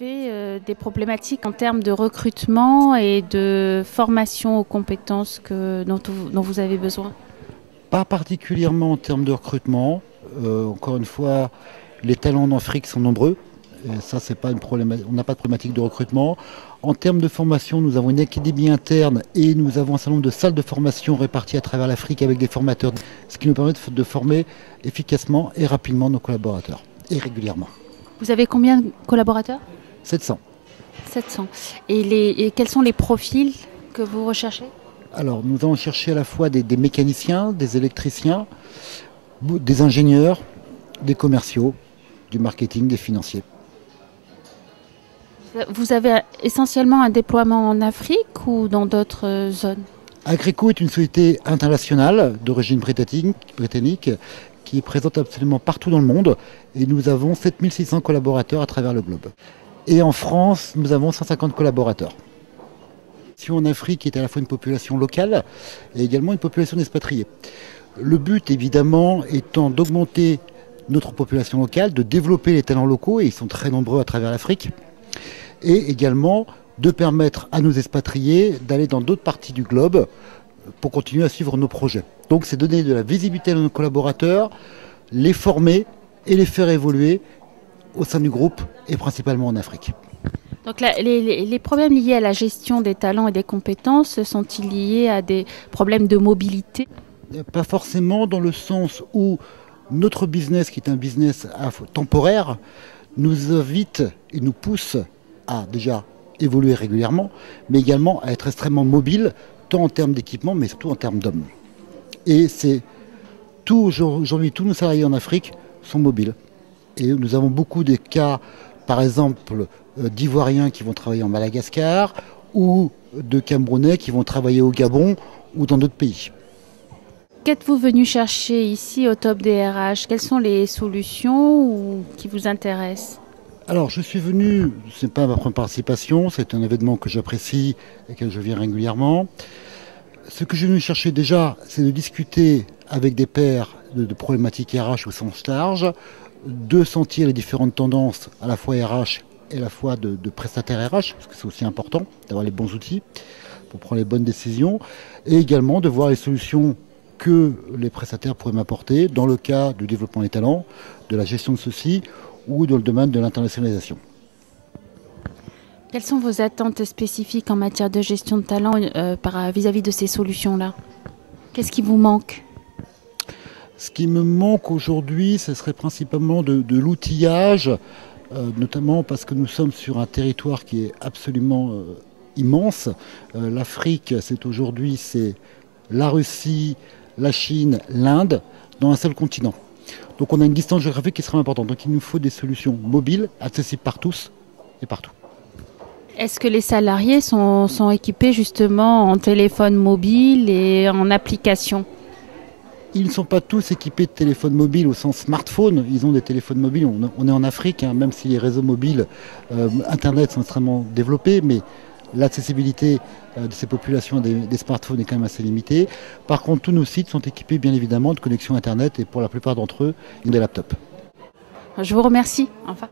avez des problématiques en termes de recrutement et de formation aux compétences dont vous avez besoin? Pas particulièrement en termes de recrutement. Encore une fois, les talents en Afrique sont nombreux. Et ça, c'est pas une problématique. On n'a pas de problématique de recrutement. En termes de formation, nous avons une académie interne et nous avons un certain nombre de salles de formation réparties à travers l'Afrique avec des formateurs, ce qui nous permet de former efficacement et rapidement nos collaborateurs et régulièrement. Vous avez combien de collaborateurs? 700. 700. Et quels sont les profils que vous recherchez? Alors, nous allons chercher à la fois des mécaniciens, des électriciens, des ingénieurs, des commerciaux, du marketing, des financiers. Vous avez essentiellement un déploiement en Afrique ou dans d'autres zones? Agrico est une société internationale d'origine britannique qui est présente absolument partout dans le monde et nous avons 7600 collaborateurs à travers le globe. Et en France, nous avons 150 collaborateurs. En Afrique est à la fois une population locale et également une population d'expatriés. Le but évidemment étant d'augmenter notre population locale, de développer les talents locaux, et ils sont très nombreux à travers l'Afrique, et également de permettre à nos expatriés d'aller dans d'autres parties du globe pour continuer à suivre nos projets. Donc c'est donner de la visibilité à nos collaborateurs, les former et les faire évoluer au sein du groupe et principalement en Afrique. Donc les problèmes liés à la gestion des talents et des compétences sont-ils liés à des problèmes de mobilité? Pas forcément, dans le sens où notre business, qui est un business temporaire, nous invite et nous pousse à déjà évoluer régulièrement, mais également à être extrêmement mobile, tant en termes d'équipement, mais surtout en termes d'hommes. Et c'est aujourd'hui, tous nos salariés en Afrique sont mobiles. Et nous avons beaucoup de cas, par exemple, d'Ivoiriens qui vont travailler en Madagascar, ou de Camerounais qui vont travailler au Gabon ou dans d'autres pays. Qu'êtes-vous venu chercher ici au Top DRH? Quelles sont les solutions qui vous intéressent? Alors, je suis venu, ce n'est pas ma première participation, c'est un événement que j'apprécie et auquel je viens régulièrement. Ce que je suis venu chercher déjà, c'est de discuter avec des pairs de problématiques RH au sens large, de sentir les différentes tendances à la fois RH et à la fois de prestataires RH, parce que c'est aussi important d'avoir les bons outils pour prendre les bonnes décisions, et également de voir les solutions que les prestataires pourraient m'apporter dans le cas du développement des talents, de la gestion de ceux-ci ou dans le domaine de l'internationalisation. Quelles sont vos attentes spécifiques en matière de gestion de talent vis-à-vis de ces solutions-là? Qu'est-ce qui vous manque? Ce qui me manque aujourd'hui, ce serait principalement de l'outillage, notamment parce que nous sommes sur un territoire qui est absolument immense. L'Afrique, c'est la Russie, la Chine, l'Inde, dans un seul continent. Donc on a une distance géographique qui sera importante. Donc il nous faut des solutions mobiles, accessibles par tous et partout. Est-ce que les salariés sont équipés justement en téléphone mobile et en application? Ils ne sont pas tous équipés de téléphones mobiles au sens smartphone. Ils ont des téléphones mobiles. On est en Afrique, hein, même si les réseaux mobiles, Internet sont extrêmement développés, mais l'accessibilité de ces populations des smartphones est quand même assez limitée. Par contre, tous nos sites sont équipés bien évidemment de connexion Internet et pour la plupart d'entre eux, ils ont des laptops. Je vous remercie. Enfin.